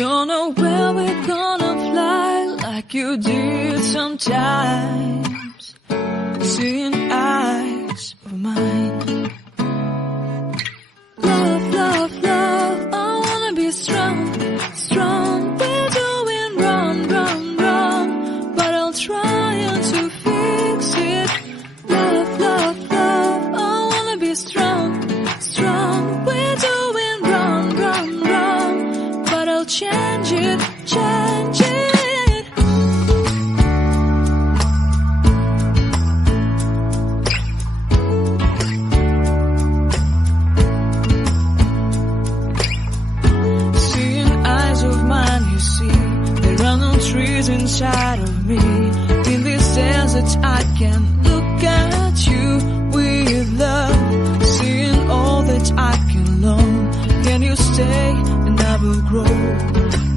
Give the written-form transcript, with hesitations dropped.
Don't know where we're gonna fly like you did sometimes. Seeing eyes of mine. Love, love, love, I wanna be strong, strong. We're doing wrong, wrong, wrong, but I'll try to fix it. Love, love, love, I wanna be strong, strong. We're doing wrong, wrong, wrong, but I'll change it, change it. Trees inside of me. In this desert I can look at you with love. Seeing all that I can learn. Can you stay and I will grow?